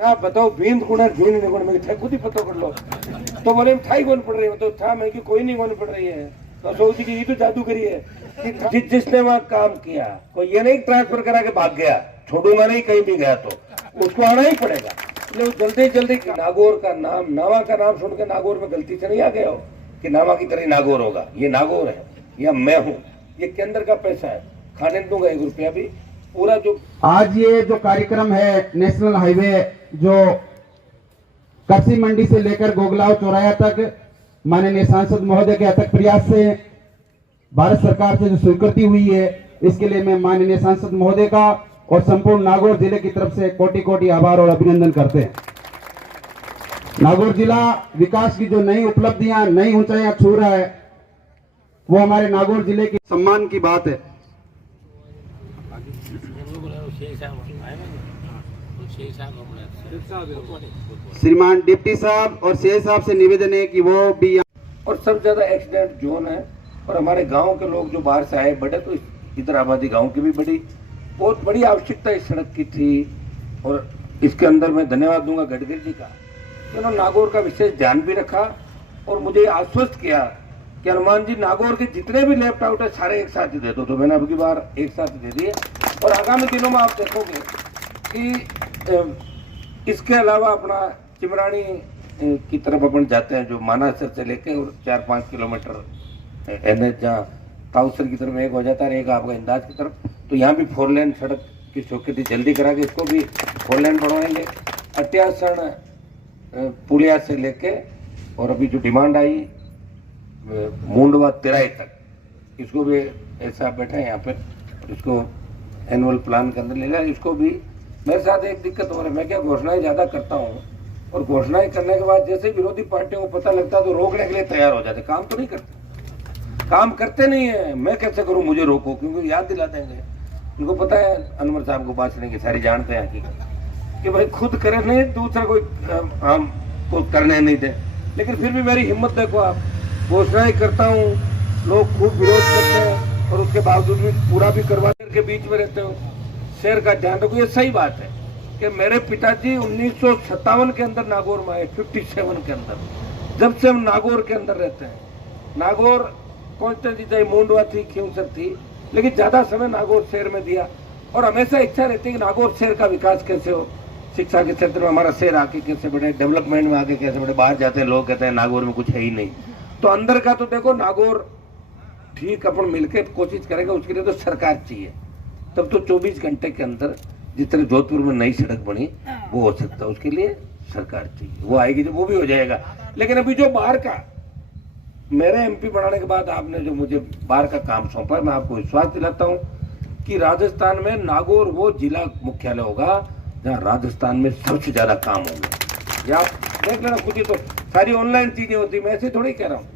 हाँ बताओ भींद गुणा भींद नहीं गुण में खुद ही पता कर लो। तो बोले थाई कौन पड़ रही है, तो था मैं कि कोई नहीं कौन पड़ रही है। तो सोची कि ये तो जादू करी है कि जिसने वहाँ काम किया कोई ये नहीं ट्रांसफर करा के भाग गया, छोड़ूंगा नहीं कहीं भी गया तो उसको आना ही पड़ेगा। इसलिए जल्दी जल्दी नागौर का नाम, नावा का नाम सुन के नागौर में गलती से नहीं आ गया हो कि नावा की तरह नागौर होगा। ये नागौर है या मैं हूँ, ये केंद्र का पैसा है, खाने दूंगा 1 रुपया भी। पूरा जो आज ये जो कार्यक्रम है नेशनल हाईवे जो कच्ची मंडी से लेकर गोगलाव चौराया तक माननीय सांसद महोदय के अथक प्रयास से भारत सरकार से जो स्वीकृति हुई है, इसके लिए मैं माननीय सांसद महोदय का और संपूर्ण नागौर जिले की तरफ से कोटि कोटि आभार और अभिनंदन करते हैं। नागौर जिला विकास की जो नई उपलब्धियां, नई ऊंचाइयां छू रहा है, वो हमारे नागौर जिले की सम्मान की बात है। श्रीमान डिप्टी साहब और सीए साहब से निवेदन है कि वो भी, और सबसे ज्यादा एक्सीडेंट जोन है। और हमारे गांव के लोग जो बाहर से आए बड़े, तो इधर आबादी गांव की भी बड़ी, बहुत बड़ी आवश्यकता इस सड़क की थी। और इसके अंदर मैं धन्यवाद दूंगा गडकरी जी का, उन्होंने नागौर का विशेष ध्यान भी रखा और मुझे आश्वस्त किया कि हनुमान जी नागौर के जितने भी लेफ्ट आउट है सारे एक साथ ही दे दो। तो मैंने अब की बार एक साथ ही दे दिए। और आगामी दिनों में आप देखोगे कि इसके अलावा अपना चिमरानी की तरफ अपन जाते हैं, जो मानासर से लेके 4-5 किलोमीटर NH जहाँ ताउसर की तरफ एक हो जाता है, एक आपका इंदाज की तरफ, तो यहाँ भी 4 लेन सड़क की स्वीकृति जल्दी करा के इसको भी 4 लेन बढ़वाएंगे। अत्यासरण पुलिया से लेके और अभी जो डिमांड आई मुंडवा तिराई तक, इसको भी ऐसा बैठे हैं यहाँ पे, इसको एनुअल प्लान के अंदर ले लिया। इसको भी मेरे साथ एक दिक्कत हो रही है, मैं क्या घोषणाएं ज्यादा करता हूँ और घोषणाएं करने के बाद जैसे विरोधी पार्टियों को पता लगता है तो रोकने के लिए तैयार हो जाते, काम तो नहीं करते, काम करते नहीं है। मैं कैसे करूँ, मुझे रोको, क्योंकि याद दिला देंगे। उनको पता है अनवर साहब को भाषण की सारी जानते हैं हकीकत कि भाई खुद करे नहीं, दूसरा कोई हम को करने नहीं दे। लेकिन फिर भी मेरी हिम्मत देखो आप, घोषणाएं करता हूँ, लोग खूब विरोध करते हैं और उसके बावजूद भी पूरा भी करवा के बीच में रहते हो। शहर का ध्यान रखो, ये सही बात है कि मेरे पिताजी 1957 के अंदर नागौर में आए, 57 के अंदर, जब से हम नागौर के अंदर रहते हैं। नागौर कॉन्स्टेंसी चाहे मुंडवा थी, खींवसर थी, लेकिन ज्यादा समय नागौर शहर में दिया। और हमेशा इच्छा रहती है कि नागौर शहर का विकास कैसे हो, शिक्षा के क्षेत्र में हमारा शहर आगे कैसे बढ़े, डेवलपमेंट में आगे कैसे बढ़े। बाहर जाते हैं लोग कहते हैं नागौर में कुछ है ही नहीं, तो अंदर का तो देखो नागौर ठीक अपन मिलकर कोशिश करेंगे। उसके लिए तो सरकार चाहिए, तब तो 24 घंटे के अंदर जिस तरह जोधपुर में नई सड़क बनी वो हो सकता है, उसके लिए सरकार चाहिए, वो आएगी जब वो भी हो जाएगा। लेकिन अभी जो बाहर का, मेरे MP बनाने के बाद आपने जो मुझे बाहर का काम सौंपा है, मैं आपको विश्वास दिलाता हूँ कि राजस्थान में नागौर वो जिला मुख्यालय होगा जहाँ राजस्थान में सबसे ज्यादा काम होंगे। या आप देख लेना खुद ही, तो सारी ऑनलाइन चीजें होती, मैं ऐसे थोड़ी कह रहा हूँ।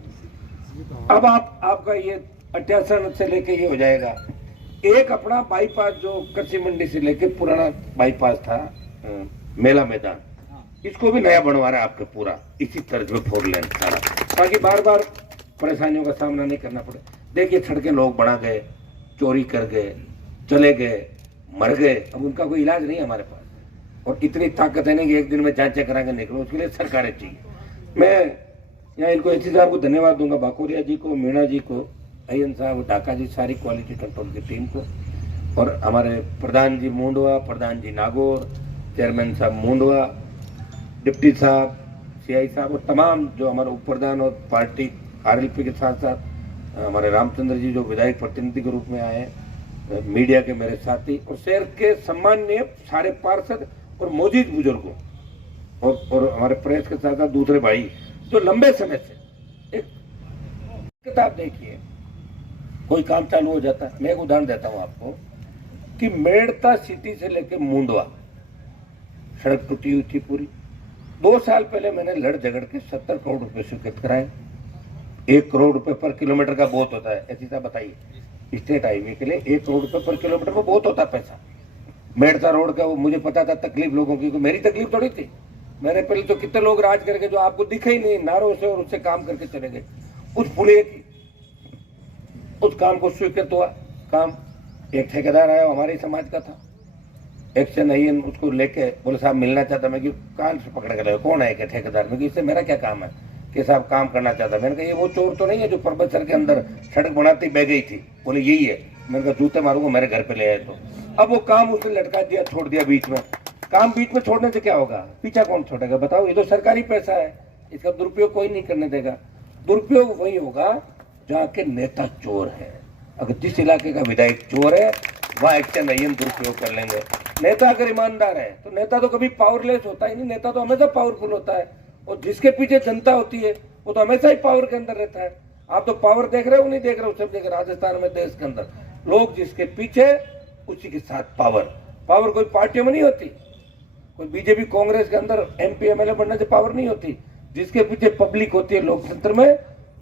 अब आपका ये अत्यासन से लेके ये हो जाएगा। एक अपना बाईपास जो कच्ची मंडी से लेके पुराना बाईपास था मेला मैदान, इसको भी नया बनवा रहा है आपके पूरा इसी तरह में 4 लेन सारा, ताकि बार बार परेशानियों का सामना नहीं करना पड़े। देखिए सड़कें लोग बना गए, चोरी कर गए, चले गए, मर गए, अब उनका कोई इलाज नहीं है हमारे पास। और इतनी ताकत है नहीं कि एक दिन में जांच करा के निकलो, उसके लिए सरकारें चाहिए। मैं यहाँ इनको एससी साहब को धन्यवाद दूंगा, बाकोरिया जी को, मीणा जी को, अयन साहब, ढाका जी, सारी क्वालिटी कंट्रोल की टीम को, और हमारे प्रधान जी मुंडवा, प्रधान जी नागौर, चेयरमैन साहब मुंडवा, डिप्टी साहब, CI साहब, और तमाम जो हमारे उप प्रधान और पार्टी RLP के साथ साथ हमारे रामचंद्र जी जो विधायक प्रतिनिधि के रूप में आए, मीडिया के मेरे साथी और शहर के सम्माननीय सारे पार्षद और मौजूद बुजुर्गों और हमारे प्रेस के साथ साथ दूसरे भाई जो लंबे समय से एक किताब देखिए, कोई काम चालू हो जाता है। मैं एक उदाहरण देता हूँ आपको कि मेड़ता सिटी से लेकर मुंडवा सड़क टूटी हुई थी पूरी। 2 साल पहले मैंने लड़ झगड़ के 70 करोड़ रुपए स्वीकृत कराए। 1 करोड़ रुपए पर किलोमीटर का बहुत होता है, ऐसी साहब बताइए, स्टेट हाईवे के लिए 1 करोड़ रुपए पर किलोमीटर को बहुत होता है पैसा। मेड़ता रोड का वो मुझे पता था तकलीफ लोगों की, मेरी तकलीफ थोड़ी थी। मेरे पहले तो कितने लोग राज करके जो आपको दिखे ही नहीं, नारों से और उससे काम करके चले गए। उस पुलिया की उस काम को स्वीकृत हुआ, काम एक ठेकेदार आया हमारे समाज का था, एक्शन आई उसको लेके बोले साहब मिलना चाहता। मैं क्यों कान से पकड़ के लगे, कौन है क्या ठेकेदार? मैं इससे मेरा क्या काम है कि साहब काम करना चाहता। मैंने कहा ये वो चोर तो नहीं है जो परबतसर के अंदर सड़क बनाती बह गई थी? बोले यही है। मैंने कहा जूते मारूंगा, मेरे घर पे ले आए। तो अब वो काम उसने लटका दिया, छोड़ दिया बीच में। काम बीच में छोड़ने से क्या होगा? पीछा कौन छोड़ेगा बताओ? ये तो सरकारी पैसा है, इसका दुरुपयोग कोई नहीं करने देगा। दुरुपयोग वही होगा जहाँ के नेता चोर है। अगर जिस इलाके का विधायक चोर है वहाँ एक्शन नहीं दुरुपयोग कर लेंगे। नेता अगर ईमानदार है तो नेता तो कभी पावरलेस होता ही नहीं, नेता तो हमेशा पावरफुल होता है। और जिसके पीछे जनता होती है वो तो हमेशा ही पावर के अंदर रहता है। आप तो पावर देख रहे हो नहीं देख रहे हो, सब जगह राजस्थान में, देश के अंदर लोग जिसके पीछे उसी के साथ पावर। पावर कोई पार्टियों में नहीं होती, कोई बीजेपी कांग्रेस के अंदर MP MLA बनने से पावर नहीं होती। जिसके पीछे पब्लिक होती है लोकतंत्र में,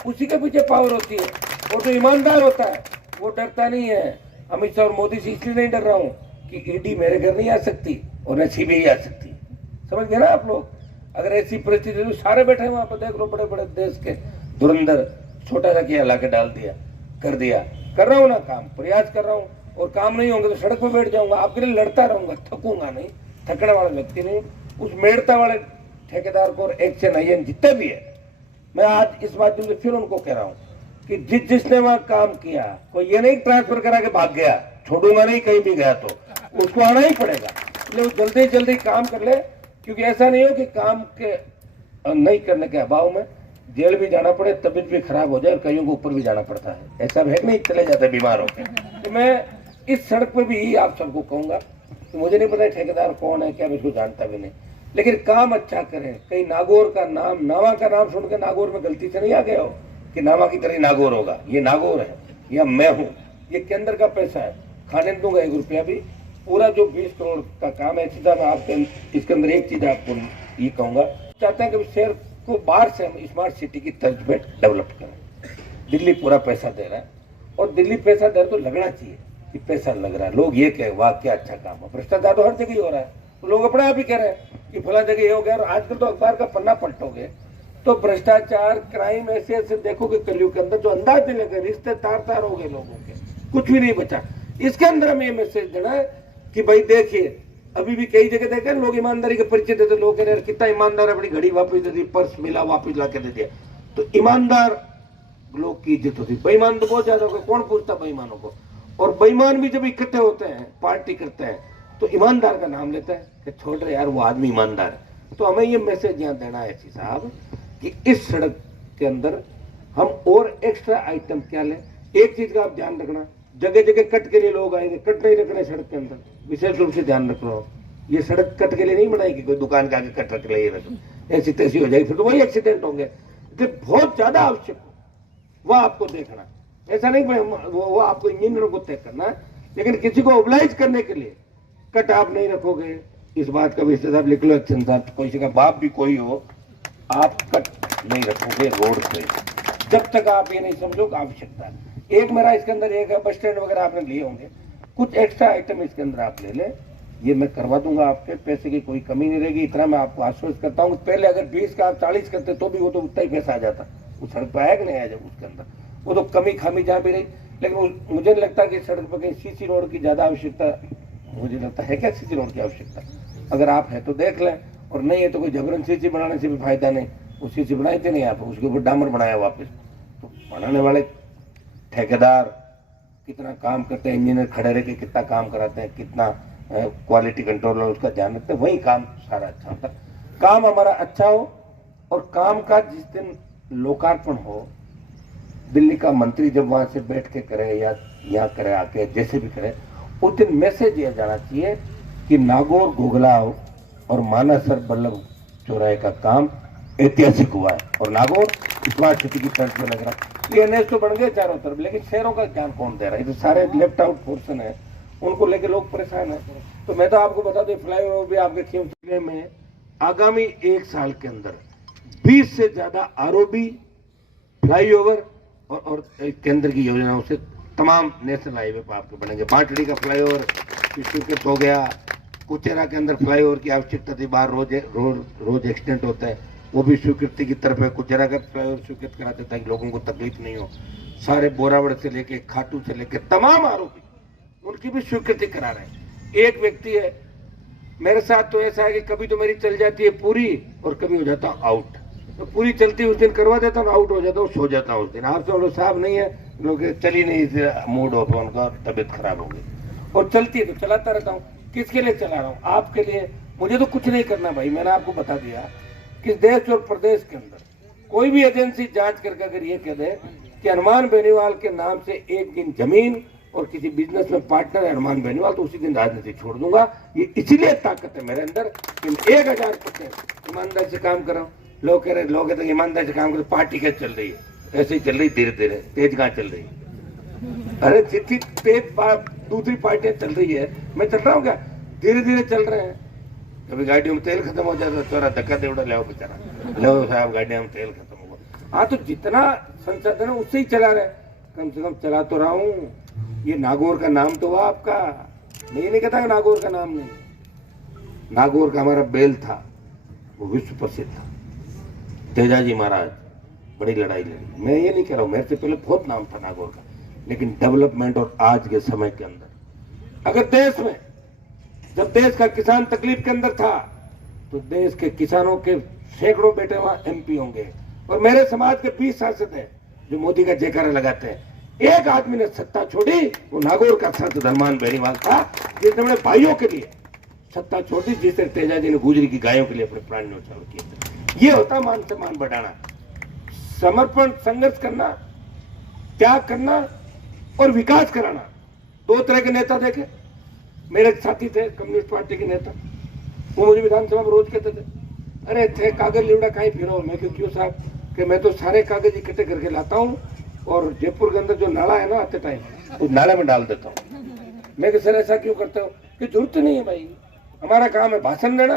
उसी के पीछे पावर होती है। वो तो ईमानदार होता है, वो डरता नहीं है। अमित शाह और मोदी से इसलिए नहीं डर रहा हूँ कि ED मेरे घर नहीं आ सकती और न CBI आ सकती। समझ गए ना आप लोग? अगर ऐसी परिस्थिति तो सारे बैठे वहां पर, देख लो बड़े बड़े देश के धुरंधर, छोटा सा किया लाके डाल दिया, कर दिया। कर रहा हूँ ना काम, प्रयास कर रहा हूँ, और काम नहीं होंगे तो सड़क पर बैठ जाऊंगा, आपके लिए लड़ता रहूंगा, थकूंगा नहीं, थकने वाला व्यक्ति नहीं। उस मेड़ता वाले ठेकेदार को और एक्शन IN जितने भी है, मैं आज इस माध्यम से फिर उनको कह रहा हूँ कि जिसने वहां काम किया, कोई ये नहीं ट्रांसफर करा के भाग गया, छोड़ूंगा नहीं कहीं भी गया तो उसको आना ही पड़ेगा। इसलिए वो जल्दी जल्दी काम कर ले, क्योंकि ऐसा नहीं हो कि काम के नहीं करने के अभाव में जेल भी जाना पड़े, तबीयत भी खराब हो जाए और कईयों को ऊपर भी जाना पड़ता है। ऐसा है नहीं, चले जाते बीमार होकर। तो मैं इस सड़क पर भी आप सबको कहूंगा कि मुझे नहीं पता ठेकेदार कौन है क्या, मैं इसको जानता भी नहीं, लेकिन काम अच्छा करें। कहीं नागौर का नाम, नावा का नाम सुन के नागौर में गलती से नहीं आ गया हो कि नावा की तरह नागौर होगा। ये नागौर है या मैं हूँ, ये केंद्र का पैसा है, खाने दूंगा 1 रुपया भी। पूरा जो 20 करोड़ का काम है, सीधा मैं आपके इसके अंदर एक चीज आपको ये कहूंगा, चाहते हैं कि शहर को बाहर से हम स्मार्ट सिटी की तर्ज पे डेवलप करें। दिल्ली पूरा पैसा दे रहा है, और दिल्ली पैसा दे रहा तो लगना चाहिए कि पैसा लग रहा है, लोग ये कहे वाह क्या अच्छा काम है। भ्रष्टाचार तो हर जगह ही हो रहा है, तो लोग अपने आप ही कह रहे हैं कि फला जगह ये हो गया। और आजकल तो अखबार का पन्ना पलटोगे तो भ्रष्टाचार, क्राइम ऐसे ऐसे देखोगे कलयुग के अंदर, जो अंदाज नहीं लगे, रिश्ते तार तार हो गए लोगों के, कुछ भी नहीं बचा। इसके अंदर हमें ये मैसेज देना है कि भाई देखिए, अभी भी कई जगह देखे लोग ईमानदारी के परिचय देते, लोग कह रहे हैं कितना ईमानदार, अपनी घड़ी वापस दे दी, पर्स मिला वापस ला के दे दिया। तो ईमानदार लोग की इज्जत होती, बेईमान तो बहुत ज्यादा हो गए, कौन पूछता बेईमानों को? और बेईमान भी जब इकट्ठे होते हैं, पार्टी करते हैं, तो ईमानदार का नाम लेता है कि छोड़ रहे यार वो आदमी ईमानदार है। तो हमें ये मैसेज यहाँ देना है एसपी साहब कि इस सड़क के अंदर हम और एक्स्ट्रा आइटम क्या लें। एक चीज का आप ध्यान रखना, जगह जगह कट के लिए लोग आएंगे, कट नहीं रखने सड़क के अंदर, विशेष रूप से ध्यान रख रहा हूँ। ये सड़क कट के लिए नहीं बनाई कि कोई दुकान के आगे कट रख ले, ऐसी तैसी हो जाएगी, फिर तो वही एक्सीडेंट होंगे। तो बहुत ज्यादा आवश्यक हो वह आपको देखना, ऐसा नहीं वो आपको इंजीनियरों को तय करना है, लेकिन किसी को ओबलाइज करने के लिए कट आप नहीं रखोगे, इस बात का भी साहब लिख लो एक्शन साहब, कोई का बाप भी कोई हो, आप कट नहीं रखोगे रोड पे जब तक आप ये नहीं समझोगे आवश्यकता है। एक मेरा इसके अंदर एक है, बस स्टैंड वगैरह आपने लिए होंगे, कुछ एक्स्ट्रा आइटम इसके अंदर आप ले लें, ये मैं करवा दूंगा, आपके पैसे की कोई कमी नहीं रहेगी, इतना मैं आपको आश्वस्त करता हूँ। पहले अगर 20 का आप 40 करते तो भी वो तो उतना ही पैसा आ जाता, उस सड़क पर आया कि नहीं आया जब उसके अंदर, वो तो कमी खामी जहाँ भी रही। लेकिन मुझे नहीं लगता कि सड़क पर कहीं CC रोड की ज्यादा आवश्यकता, मुझे लगता है क्या CC रोड की आवश्यकता? अगर आप है तो देख लें, और नहीं है तो कोई जबरन CC बनाने से भी फायदा नहीं। वो CC बनाए थे नहीं आप, उसके ऊपर डामर बनाया वापस। तो बनाने वाले ठेकेदार कितना काम करते हैं, इंजीनियर खड़े रह के कितना काम कराते हैं, कितना क्वालिटी कंट्रोल उसका ध्यान रखते हैं, वही काम सारा अच्छा होता है। काम हमारा अच्छा हो, और काम का जिस दिन लोकार्पण हो, दिल्ली का मंत्री जब वहां से बैठ के करे या यहाँ करे आके जैसे भी करे, उस दिन मैसेज यह जाना चाहिए कि नागौर घोघलाव और मानासर बल्लभ चौराहे का काम ऐतिहासिक हुआ है, और नागौर स्मार्ट सिटी की तर्ज पर लग रहा है। ये NH तो बन गए चारों तरफ, लेकिन शहरों का ध्यान कौन दे रहा है? तो सारे लेफ्ट आउट पोर्शन है, उनको लेके लोग परेशान है। तो मैं तो आपको बता दूं, फ्लाईओवर भी आपके खींचने में आगामी 1 साल के अंदर 20 से ज्यादा ROB, फ्लाईओवर और केंद्र की योजनाओं से तमाम नेशनल हाईवे पर आपके बनेंगे। बाटड़ी का फ्लाईओवर स्वीकृत हो गया, कुचेरा के अंदर फ्लाईओवर की आवश्यकता थी, बाहर रोज एक्सीडेंट होता है, वो भी स्वीकृति की तरफ है। कुचेरा का फ्लाईओवर स्वीकृत कराते ताकि लोगों को तकलीफ नहीं हो। सारे बोरावड़ से लेके खाटू से लेके तमाम आरोपी उनकी भी स्वीकृति करा रहे हैं। एक व्यक्ति है मेरे साथ तो ऐसा है कि कभी तो मेरी चल जाती है पूरी और कभी हो जाता आउट। तो पूरी चलती उस दिन करवा देता हूँ, आउट हो जाता हूँ, सो जाता हूँ उस दिन। आप तो साहब नहीं है, लोग चल ही नहीं, मूड ऑफ है उनका, तबीयत खराब हो गई। और चलती है तो चलाता रहता हूँ। किसके लिए चला रहा हूँ? आपके लिए। मुझे तो कुछ नहीं करना भाई, मैंने आपको बता दिया कि देश और प्रदेश के अंदर कोई भी एजेंसी जांच करके अगर ये कह दे कि हनुमान बेनीवाल के नाम से एक दिन जमीन और किसी बिजनेस में पार्टनर है हनुमान बेनीवाल, तो उसी दिन राजनीति छोड़ दूंगा। ये इसीलिए ताकत है मेरे अंदर कि 1000% ईमानदारी से काम कर रहा हूँ। लोग कह रहे, लोग कहते हैं ईमानदारी से काम कर, पार्टी कैसे चल रही है? ऐसे ही चल रही, धीरे धीरे। तेज कहाँ चल रही है? अरे जितनी तेज दूसरी पार्टियां चल रही है, मैं चल रहा हूँ क्या? धीरे धीरे चल रहे हैं। कभी गाड़ियों में तेल खत्म हो जाता, चोरा धक्का देवड़ा ले बेचारा, लो साहब गाड़ियों में तेल खत्म हुआ। हाँ, तो जितना संसाधन है उससे ही चला रहे, कम से कम चला तो रहा हूँ। ये नागौर का नाम तो हुआ आपका, मैं ये नहीं कहता नागौर का नाम नहीं। नागौर का हमारा बेल था, वो विश्व प्रसिद्ध था। तेजाजी महाराज बड़ी लड़ाई लड़ी। मैं ये नहीं कह रहा हूँ, मेरे से पहले बहुत नाम था नागौर का, लेकिन डेवलपमेंट और आज के समय के अंदर अगर देश में, जब देश का किसान तकलीफ के अंदर था, तो देश के किसानों के सैकड़ों बेटे वहां MP होंगे। और मेरे समाज के 20 सांसद हैं जो मोदी का जयकारा लगाते हैं। एक आदमी ने सत्ता छोड़ी, वो नागौर का सांसद हनुमान बेनीवाल था, जिसने अपने भाइयों के लिए सत्ता छोड़ी, जिससे तेजाजी ने गुजरी की गायों के लिए अपने प्राण न्यौछावर किए। ये होता मान सम्मान बढ़ाना, समर्पण, संघर्ष करना, त्याग करना और विकास कराना। 2 तरह के नेता देखे। मेरे साथी थे कम्युनिस्ट पार्टी के नेता, वो मुझे विधानसभा में रोज कहते थे, अरे थे कागज लिवड़ा कहीं फिरो। मैं क्यों साहब, कि मैं तो सारे कागज इकट्ठे करके लाता हूँ और जयपुर के अंदर जो नाला है ना आते टाइम उस नाले में डाल देता हूँ। मैं सर ऐसा क्यों करता हूँ? कि जरूरत नहीं है भाई, हमारा काम है भाषण देना,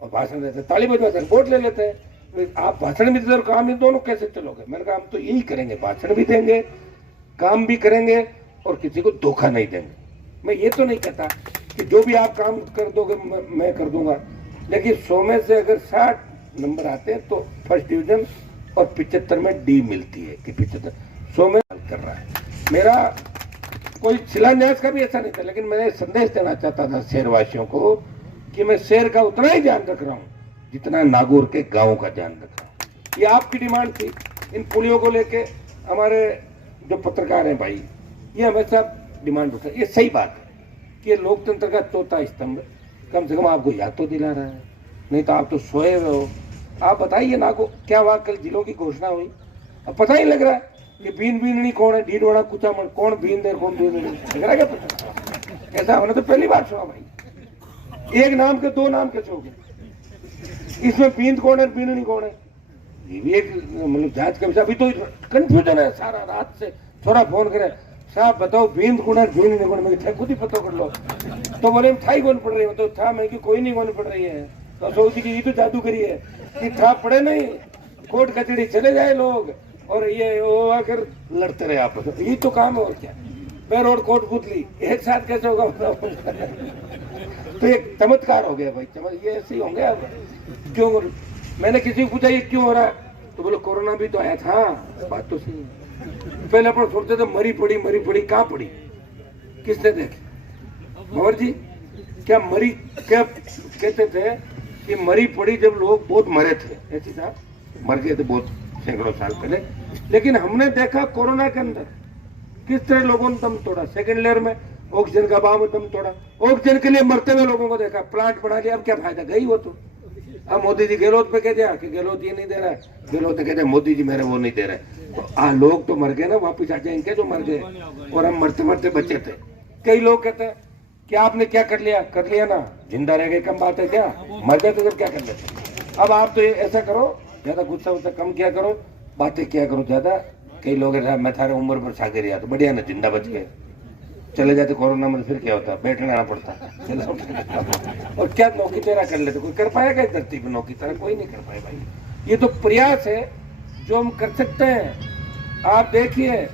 और भाषण देते ताली बजवा वोट ले लेते हैं। आप भाषण भी देते और काम भी, दोनों कैसे चलोगे? मैंने कहा हम तो यही करेंगे, भाषण भी देंगे, काम भी करेंगे और किसी को धोखा नहीं देंगे। मैं ये तो नहीं कहता कि जो भी आप काम कर दोगे मैं कर दूंगा, लेकिन 100 में से अगर 60 नंबर आते हैं तो फर्स्ट डिवीजन और 75 में D मिलती है कि 75 100 में कर रहा है। मेरा कोई शिलान्यास का भी ऐसा नहीं था, लेकिन मैं संदेश देना चाहता था शहरवासियों को कि मैं शहर का उतना ही ध्यान रख रहा हूँ जितना नागौर के गाँव का ध्यान रख रहा हूँ। ये आपकी डिमांड थी। इन पुलियों को लेके हमारे जो पत्रकार हैं भाई, ये हमेशा डिमांड उठा, ये सही बात है कि ये लोकतंत्र का चौथा स्तंभ कम से कम आपको याद तो दिला रहा है, नहीं तो आप तो सोए हुए हो। आप बताइए ना को क्या हुआ? कल जिलों की घोषणा हुई, अब पता ही लग रहा है कि बीन बीननी कौन है, ढीडवाड़ा कुचामण कौन, बीन देर कौन, बीन लग रहा है क्या पता? ऐसा हमने तो पहली बार सुना भाई। एक नाम के 2 नाम कैसे हो गए? इसमें बीन कौन है, बीननी कौन है? ये भी एक मतलब जांच का विषय। अभी तो कंफ्यूजन है सारा, रात से थोड़ा फोन करे, साहब बताओ बींद कौन है, बीन नहीं कौन? मैं खुद ही पता कर लो। तो बोले थाई कौन पड़ रही है? तो था मैं कि कोई नहीं कौन पड़ रही है। तो सोची कि ये तो जादू करी है कि था पड़े नहीं, कोर्ट कचहरी चले जाए लोग और ये वो आकर लड़ते रहे आपस में। ये तो काम है और क्या? पैर और कोर्ट पुतली एक साथ कैसे होगा? तो एक चमत्कार हो गया भाई, ये ऐसे ही होंगे। अब क्यों? मैंने किसी को पूछा ये क्यों हो रहा है, तो बोले कोरोना भी तो आया था। बात तो सही है। पहले अपन सोचते थे मरी पड़ी, कहाँ पड़ी? किसने देखी? मवर जी क्या मरी, क्या कहते थे कि मरी पड़ी जब लोग बहुत मरे थे, ऐसी था, मर गए थे बहुत सैकड़ों साल पहले। लेकिन हमने देखा कोरोना के अंदर किस तरह लोगों ने दम तोड़ा। सेकेंड लेयर में ऑक्सीजन का अभाव में दम तोड़ा, ऑक्सीजन के लिए मरते हुए लोगों को देखा, प्लांट बना लिया। अब क्या फायदा? गई वो तो। अब मोदी जी गहलोत पे कह दिया कि गहलोत ये नहीं दे रहा है, गहलोत कहते हैं मोदी जी मेरे वो नहीं दे रहे। तो लोग तो मर गए ना, वापिस आ जाएंगे जो मर गए, और हम मरते मरते बचे थे। कई लोग कहते हैं कि आपने क्या कर लिया? कर लिया ना, जिंदा रह गए, कम बात है क्या? मर गए तो जब क्या कर लेते? अब आप तो ऐसा करो, ज्यादा गुस्सा वुस्सा कम किया करो, बातें किया करो ज्यादा। कई लोग मैं थारे उम्र पर छा गया तो बढ़िया ना, जिंदा बच गए। चले जाते कोरोना में फिर क्या होता? बैठना पड़ता। और क्या नौकी तेरा कर लेते? कोई कर पाएगा इस धरती पे नौकी तेरा? कोई नहीं कर पाए भाई। ये तो प्रयास है जो हम कर सकते हैं। आप देखिए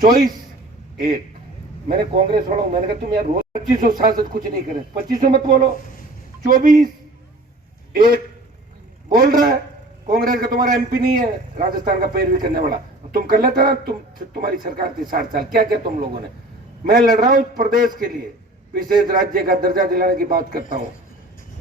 चॉइस एक, मैंने कांग्रेस वालों मैंने कहा तुम यार रोज 2500 सांसद कुछ नहीं करे, 2500 मत बोलो, 24 एक बोल रहा है। कांग्रेस का तुम्हारा MP नहीं है राजस्थान का पैरवी करने वाला, तुम कर लेते ना। तुम्हारी सरकार थी 60 साल, क्या क्या तुम लोगों ने? मैं लड़ रहा हूं प्रदेश के लिए विशेष राज्य का दर्जा दिलाने की बात करता हूँ।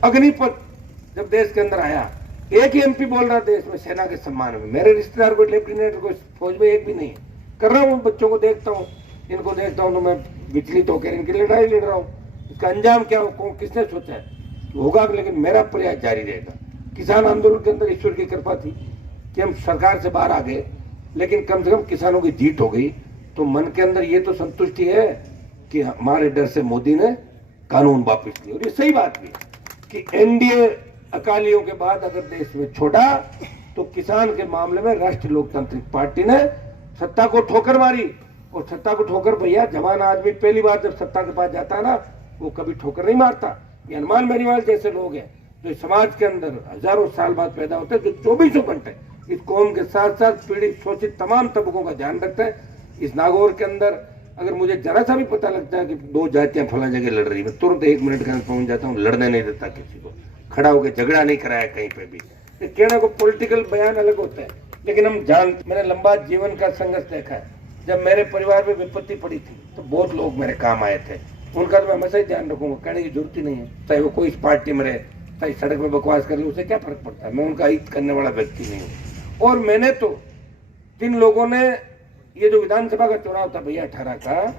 अग्निपथ जब देश के अंदर आया, एक ही एमपी बोल रहा देश में सेना के सम्मान में, मेरे रिश्तेदार को लेफ्टिनेंट को फौज में एक भी नहीं है। कर रहा हूँ, बच्चों को देखता हूँ, इनको देखता हूँ तो मैं विचलित होकर इनकी लड़ाई लड़ रहा हूँ। इसका अंजाम क्या हो, किसने सोचा है होगा, लेकिन मेरा प्रयास जारी रहेगा। किसान आंदोलन के अंदर ईश्वर की कृपा थी कि हम सरकार से बाहर आ गए, लेकिन कम से कम किसानों की जीत हो गई। तो मन के अंदर ये तो संतुष्टि है कि हमारे डर से मोदी ने कानून वापस लिया। और ये सही बात भी कि एनडीए अकालियों के बाद अगर देश में छोड़ा तो किसान के मामले में राष्ट्रीय लोकतांत्रिक पार्टी ने सत्ता को ठोकर मारी। और सत्ता को ठोकर, भैया जवान आदमी पहली बार जब सत्ता के पास जाता है ना, वो कभी ठोकर नहीं मारता। ये हनुमान बेनीवाल जैसे लोग हैं जो समाज के अंदर हजारों साल बाद पैदा होते हैं, जो 24 घंटे इस कौम के साथ साथ पीड़ित शोषित तमाम तबकों का ध्यान रखते हैं। इस नागौर के अंदर अगर मुझे जरा सा भी पता लगता है कि दो जातियां फला जगह लड़ रही, मैं तुरंत 1 मिनट के अंदर पहुंच जाता हूँ। लड़ने नहीं देता किसी को, खड़ा होकर झगड़ा नहीं कराया कहीं पे भी। कहने को पॉलिटिकल बयान अलग होता है, लेकिन हम मैंने लंबा जीवन का संघर्ष देखा है। जब मेरे परिवार में विपत्ति पड़ी थी तो बहुत लोग मेरे काम आए थे, उनका तो मैं हमेशा ही ध्यान रखूंगा। कहने की जरूरत ही नहीं है, चाहे वो कोई इस पार्टी में रहे, चाहे सड़क में बकवास कर ले, उसे क्या फर्क पड़ता है। मैं उनका हित करने वाला व्यक्ति नहीं हूँ। और मैंने तो जिन लोगों ने ये जो विधानसभा का चुनाव था भैया 18 का,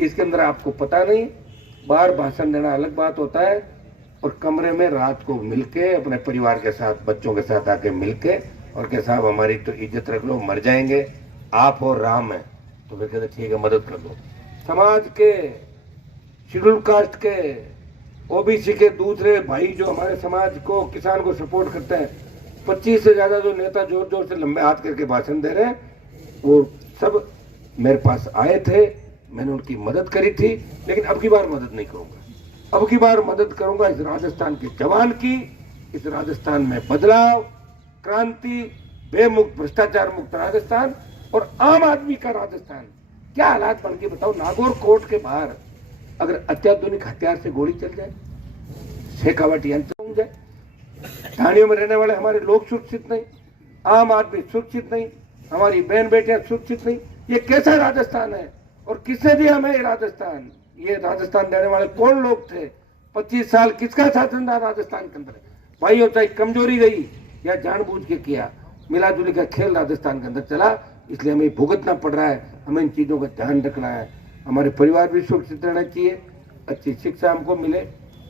इसके अंदर आपको पता नहीं, बाहर भाषण देना अलग बात होता है और कमरे में रात को मिलके अपने परिवार के साथ, बच्चों के साथ आके मिलके और के साहब हमारी तो इज्जत रख लो, मर जाएंगे, आप और राम है। तो वे कहते ठीक है मदद कर दो। समाज के शेड्यूल कास्ट के, ओबीसी के दूसरे भाई जो हमारे समाज को, किसान को सपोर्ट करते हैं, 25 से ज्यादा जो नेता जोर जोर से लंबे हाथ करके भाषण दे रहे हैं, वो सब मेरे पास आए थे, मैंने उनकी मदद करी थी। लेकिन अब की बार मदद नहीं करूंगा, अब की बार मदद करूंगा इस राजस्थान के जवान की, इस राजस्थान में बदलाव, क्रांति, बेमुक्त भ्रष्टाचार मुक्त राजस्थान और आम आदमी का राजस्थान। क्या हालात बन के बताओ। नागौर कोर्ट के बाहर अगर अत्याधुनिक हथियार से गोली चल जाए, शेखावट यंत्र हो जाए, ढाणियों में रहने वाले हमारे लोग सुरक्षित नहीं, आम आदमी सुरक्षित नहीं, हमारी बहन बेटियां सुरक्षित नहीं, ये कैसा राजस्थान है और किसने दिया हमें ये राजस्थान। ये राजस्थान देने वाले कौन लोग थे। 25 साल किसका शासन था राजस्थान के अंदर। भाइयों चाहे कमजोरी रही या जानबूझ के किया, मिलाजुली का खेल राजस्थान के अंदर चला, इसलिए हमें भुगतना पड़ रहा है। हमें इन चीजों का ध्यान रखना है। हमारे परिवार भी सुरक्षित रहना चाहिए, अच्छी शिक्षा हमको मिले।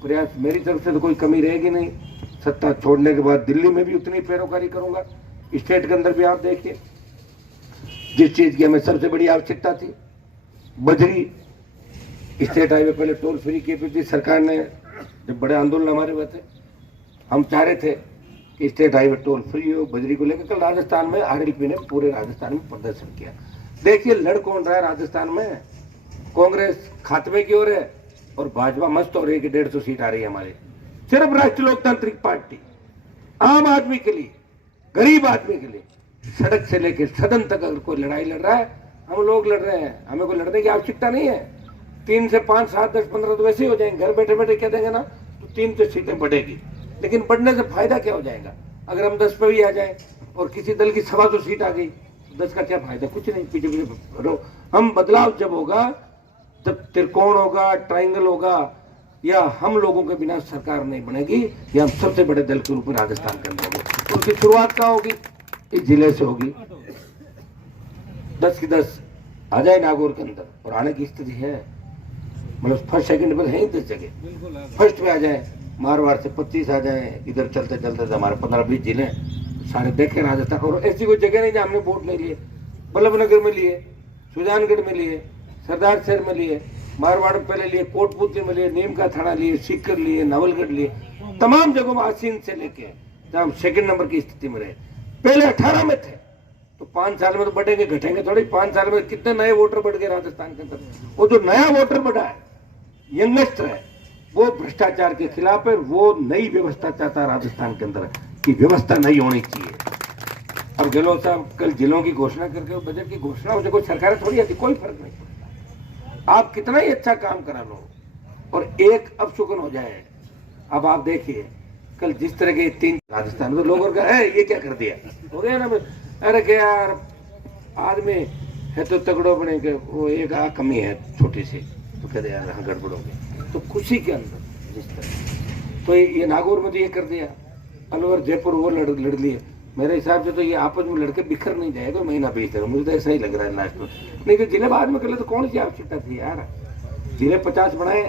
प्रयास मेरी तरफ से तो कोई कमी रहेगी नहीं। सत्ता छोड़ने के बाद दिल्ली में भी उतनी पैरोकारी करूंगा, स्टेट के अंदर भी। आप देखिए जिस चीज की हमें सबसे बड़ी आवश्यकता थी, बजरी स्टेट हाईवे पहले टोल फ्री की थी सरकार ने, जब बड़े आंदोलन हमारे हुए थे, हम चाह रहे थे कि स्टेट हाईवे टोल फ्री हो। बजरी को लेकर कल राजस्थान में आरएलपी ने पूरे राजस्थान में प्रदर्शन किया। देखिए लड़ कौन रहा है राजस्थान में। कांग्रेस खात्मे की ओर है और भाजपा मस्त हो रही है कि 150 सीट आ रही है हमारी। सिर्फ राष्ट्रीय लोकतांत्रिक पार्टी आम आदमी के लिए, गरीब आदमी के लिए, सड़क से लेकर सदन तक अगर कोई लड़ाई लड़ रहा है, हम लोग लड़ रहे हैं। हमें कोई लड़ने की आवश्यकता नहीं है। 3 से 5, 7, 10, 15 तो वैसे ही हो जाएंगे। घर बैठे बैठे कह देंगे ना तो 3 तो सीटें बढ़ेगी, लेकिन बढ़ने से फायदा क्या हो जाएगा। अगर हम 10 पे भी आ जाए और किसी दल की 125 सीट आ गई, 10 का क्या फायदा, कुछ नहीं। पीछे हम बदलाव जब होगा, जब त्रिकोण होगा, ट्राइंगल होगा, या हम लोगों के बिना सरकार नहीं बनेगी, या हम सबसे बड़े दल के रूप में राजस्थान के अंदर होगी। तो उसकी शुरुआत कहाँ होगी, इस जिले से होगी। 10 की 10 आ जाए नागौर के अंदर, और आने की स्थिति है। मतलब फर्स्ट सेकंड पर है ही 10 जगह, फर्स्ट पे आ जाए। मारवाड़ से 25 आ जाए, इधर चलते चलते हमारे 15-20 जिले सारे देखे राजस्थान। और ऐसी कोई जगह नहीं जहाँ हमने वोट नहीं लिए। बल्लभनगर में लिए, सुजानगढ़ में लिए, सरदार शहर में लिए, मारवाड़ में पहले लिए, कोटपुतली में लिए, नीम का थाना लिए, सीकर लिए, नवलगढ़ लिए, तमाम जगहों में आसीन से लेके जहाँ हम सेकंड नंबर की स्थिति में रहे। पहले 18 में थे, तो 5 साल में तो बढ़ेंगे घटेंगे थोड़ी। 5 साल में कितने नए वोटर बढ़ गए राजस्थान के अंदर। वो जो नया वोटर बढ़ा है, यंगेस्ट है, वो भ्रष्टाचार के खिलाफ है। वो नई व्यवस्था चाहता है राजस्थान के अंदर कि व्यवस्था नहीं होनी चाहिए। अब गहलोत साहब कल जिलों की घोषणा करके, बजट की घोषणा हो, कोई सरकार थोड़ी आती, कोई फर्क नहीं पड़ता। आप कितना ही अच्छा काम करा लो और एक अपशुकन हो जाए। अब आप देखिए कल जिस तरह के 3 राजस्थान में, तो लोगों का है ये क्या कर दिया हो गया ना। अरे क्या यार, आदमी है तो तगड़ो बने के, वो एक कमी है छोटी सी, तो कहते यार हाँ गड़बड़ हो गई। तो खुशी के अंदर जिस तरह तो ये नागौर में तो ये कर दिया, अलवर जयपुर वो लड़ लिए। मेरे हिसाब से तो ये आपस में लड़के बिखर नहीं जाएगा महीना 20 दिन, मुझे तो ऐसा ही लग रहा है लास्ट में। नहीं तो जिले बाद में कर ले तो कौन सी आवश्यकता थी यार, जिले 50 बनाए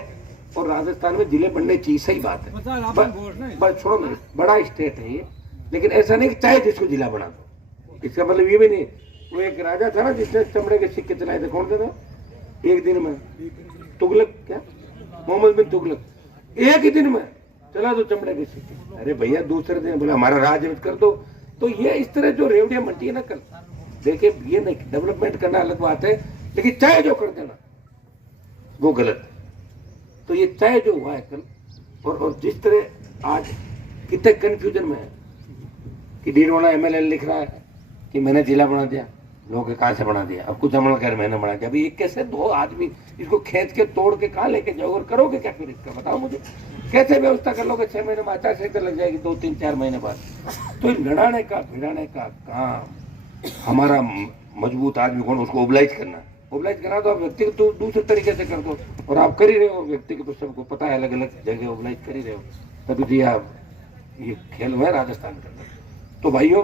और राजस्थान में जिले बनने चाहिए, सही बात है, बस छोड़ो मेरे, बड़ा स्टेट है ये, लेकिन ऐसा नहीं कि चाहे जिसको जिला बना दो, इसका मतलब ये भी नहीं। वो एक राजा था ना जिसने चमड़े के सिक्के चलाए थे, कौन थे, एक दिन में तुगलक, क्या मोहम्मद बिन तुगलक, एक ही दिन में चला दो चमड़े के सिक्के। अरे भैया दूसरे दिन बोला हमारा राज कर दो। तो ये इस तरह जो रेवड़ियां मंटी है ना, कल देखिए ये नहीं, डेवलपमेंट करना अलग बात है, लेकिन चाहे जो कर देना वो गलत है। तो ये चाहे जो हुआ है कल, और जिस तरह आज कितने कंफ्यूजन में है कि डीडवाना एमएलए लिख रहा है कि मैंने जिला बना दिया, लोग कहाँ से बना दिया, अब कुछ अमल कर मैंने बना दिया। अभी कैसे दो आदमी इसको खींच के तोड़ के कहाँ लेके जाओगे और करोगे क्या फिर इसका, बताओ मुझे कैसे व्यवस्था कर लोगे। 6 महीने में आचार संहिता लग जाएगी, 2-3-4 महीने बाद। तो लड़ाने का भिड़ाने का काम हमारा मजबूत आदमी कौन, उसको ओबलाइज करना तो आप व्यक्ति को तो दूसरे तरीके से कर दो, और आप कर ही रहे हो, व्यक्ति को तो सबको पता है, अलग अलग जगह ओबलाइज कर ही रहे हो, तभी तो ये खेल हुआ है राजस्थान के अंदर। तो भाइयों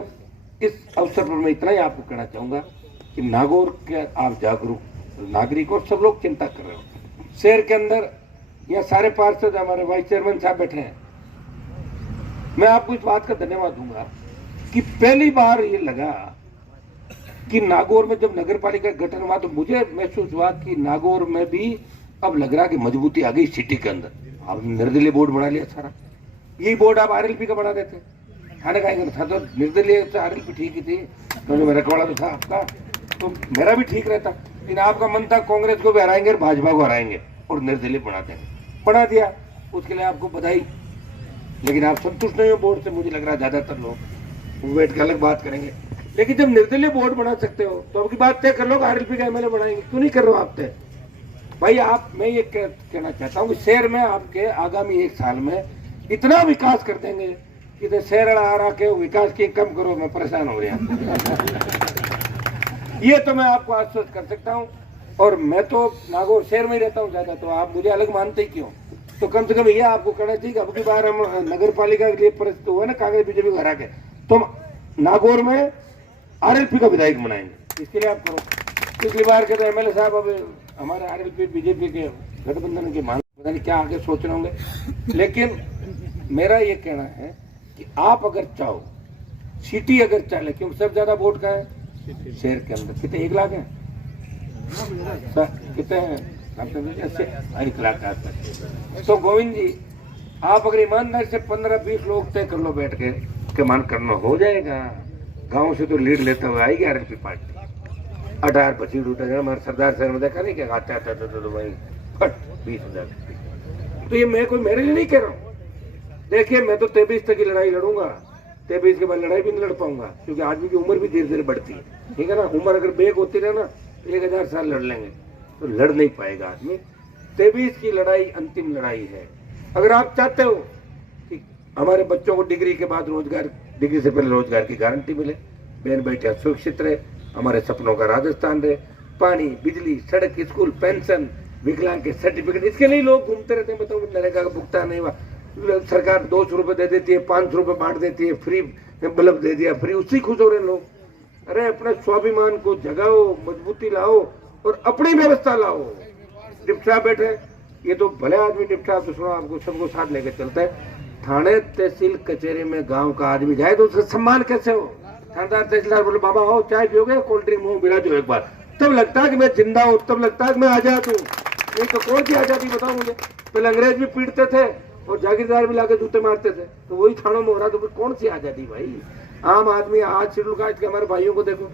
इस अवसर पर मैं इतना ही आपको कहना चाहूंगा कि नागौर के आप जागरूक नागरिक और सब लोग चिंता कर रहे हो। शहर के अंदर यहाँ सारे पार्षद हमारे वाइस चेयरमैन साहब बैठे हैं, मैं आपको इस बात का धन्यवाद दूंगा कि पहली बार ये लगा कि नागौर में जब नगर पालिका का गठन हुआ तो मुझे महसूस हुआ कि नागौर में भी अब लग रहा कि मजबूती आ गई सिटी के अंदर। अब निर्दलीय बोर्ड बना लिया सारा, यही बोर्ड आप आरएलपी का बना देते, खाने का था तो निर्दलीय से आरएलपी ठीक ही थी, तो मेरा रखवाड़ा तो था आपका, तो मेरा भी ठीक रहता। लेकिन आपका मन था कांग्रेस को भी हराएंगे और भाजपा को हराएंगे और निर्दलीय बना देंगे, बना दिया, उसके लिए आपको बधाई। लेकिन आप संतुष्ट नहीं हो बोर्ड से, मुझे लग रहा है ज्यादातर लोग, वो बैठ के अलग बात करेंगे। लेकिन जब निर्दलीय बोर्ड बना सकते हो तो आपकी बात तय कर लो, आरएलपी का एमएलए बनाएंगे, क्यों नहीं कर रहे हो आप तय भाई। आप मैं ये कहना चाहता हूँ कि शहर में आपके आगामी 1 साल में इतना विकास कर देंगे कि शहर आ रहा के विकास की कम करो, मैं परेशान हो गया। ये तो मैं आपको आश्वस्त कर सकता हूँ, और मैं तो नागौर शहर में ही रहता हूँ ज्यादा, तो आप मुझे अलग मानते ही क्यों। तो कम से कम ये आपको कहना चाहिए कि अब की बार हम नगर पालिका के लिए परिस्थिति हुआ ना, कांग्रेस बीजेपी को हरा के, तो नागौर में आरएलपी का विधायक बनाएंगे, इसके लिए आप करो। पिछली बार के तो एमएलए साहब अब हमारे आरएलपी बीजेपी के गठबंधन के मान पता नहीं क्या आगे सोच रहे होंगे। लेकिन मेरा ये कहना है कि आप अगर चाहो, सिटी अगर चाहे, क्योंकि सबसे ज्यादा वोट का है शहर के अंदर, कितने 1 लाख है, कितने हैं 1 लाख का। तो गोविंद जी आप अगर ईमानदारी से 15-20 लोग तय कर लो बैठ के मान करना हो जाएगा। गांव से तो लीड लेते हुए आएगी आरएलपी पार्टी, 18-25 उठेगा। हमारे सरदार शहर में देखा नहीं क्या आता था तो भाई फट 20,000। तो ये मैं कोई मेरे लिए नहीं कह रहा हूँ, देखिए मैं तो 23 तक की लड़ाई लड़ूंगा, 23 के बाद लड़ाई भी नहीं लड़ पाऊंगा, क्योंकि आदमी की उम्र भी धीरे धीरे बढ़ती है, ठीक है ना। उम्र अगर बेग होती रहे ना तो 1000 साल लड़ लेंगे, तो लड़ नहीं पाएगा आदमी। 23 की लड़ाई अंतिम लड़ाई है। अगर आप चाहते हो कि हमारे बच्चों को डिग्री के बाद रोजगार, डिग्री से पहले रोजगार की गारंटी मिले, बहन बेटियां सुरक्षित रहे, हमारे सपनों का राजस्थान रहे, पानी, बिजली, सड़क, स्कूल, पेंशन, विकलांग के सर्टिफिकेट, इसके लिए लोग घूमते रहते हैं। बताओ नरेगा का भुगतान नहीं हुआ, सरकार 200 रुपए दे देती है, 500 रुपए बांट देती है, फ्री बल्ब दे दिया फ्री, उससे खुश हो रहे लोग। अरे अपने स्वाभिमान को जगाओ, मजबूती लाओ और अपनी व्यवस्था लाओ। डिप्टी साहब बैठे, ये तो भले आदमी, डिप्टी साहब तो सुनो आपको सबको साथ लेकर चलता है। थाने तहसील कचहरी में गांव का आदमी जाए तो उसका सम्मान कैसे हो। थानेदार तहसीलदार बोले बाबा आओ चाय पियोगे, कोल्ड ड्रिंक मुंह मिला जो एक बार, तब लगता है कि मैं जिंदा हूँ, तब लगता है कि मैं आजाद हूँ। नहीं तो कौन सी आजादी बताओ मुझे। पहले अंग्रेज भी पीटते थे और जागीरदार भी लाके जूते मारते थे, तो वही थानों में हो रहा, तो फिर कौन सी आजादी भाई। आम आदमी आज शेड्यूल कास्ट के हमारे भाइयों को देखो,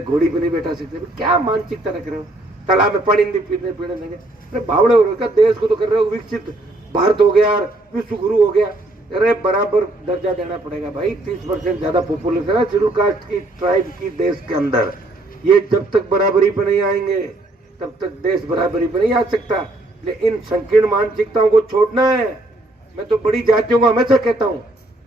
घोड़ी पे नहीं बैठा सकते, क्या मानसिकता रख रहे हो। तालाब में पानी नहीं पीने देंगे, अरे बावड़े हो रहे, देश को तो कर रहे हो विकसित भारत हो गया, विश्व गुरु हो गया। अरे बराबर दर्जा देना पड़ेगा भाई। 30% ज्यादा पॉपुलेशन है शेड्यूल कास्ट की, ट्राइब की देश के अंदर। ये जब तक बराबरी पे नहीं आएंगे तब तक देश बराबरी पे नहीं आ सकता। लेकिन इन संकीर्ण मानसिकताओं को छोड़ना है। मैं तो बड़ी जातियों को हमेशा कहता हूँ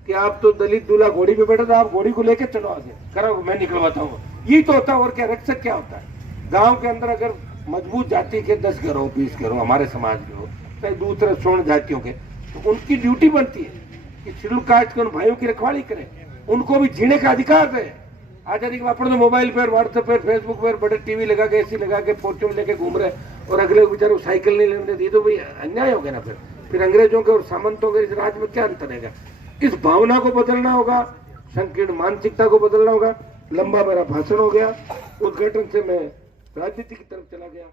कि आप तो दलित दूल्हा घोड़ी पे बैठा था, आप घोड़ी को लेकर चलो आगे, करो मैं निकलवाता हूँ। यही तो होता है, और क्या रक्षक क्या होता है। गांव के अंदर अगर मजबूत जाति के 10 घर हो, 20 घर हो, हमारे समाज के हो, कहीं दूसरे स्वर्ण जातियों के, तो उनकी ड्यूटी बनती है कि शेड्यूल कास्ट के उन भाइयों की रखवाली करें, उनको भी जीने का अधिकार है। आज अपन तो मोबाइल पर, व्हाट्सएप पर, फेसबुक पर बड़े टीवी लगा के, एसी लगा के, पोर्चो में लेके घूम रहे, और अगले बेचारे साइकिल नहीं लेने देते, तो भाई अन्याय हो गया ना। फिर अंग्रेजों के और सामंतों के इस राज में क्या अंतर है? इस भावना को बदलना होगा, संकीर्ण मानसिकता को बदलना होगा। लंबा मेरा भाषण हो गया, उद्घाटन से मैं राजनीति की तरफ चला गया।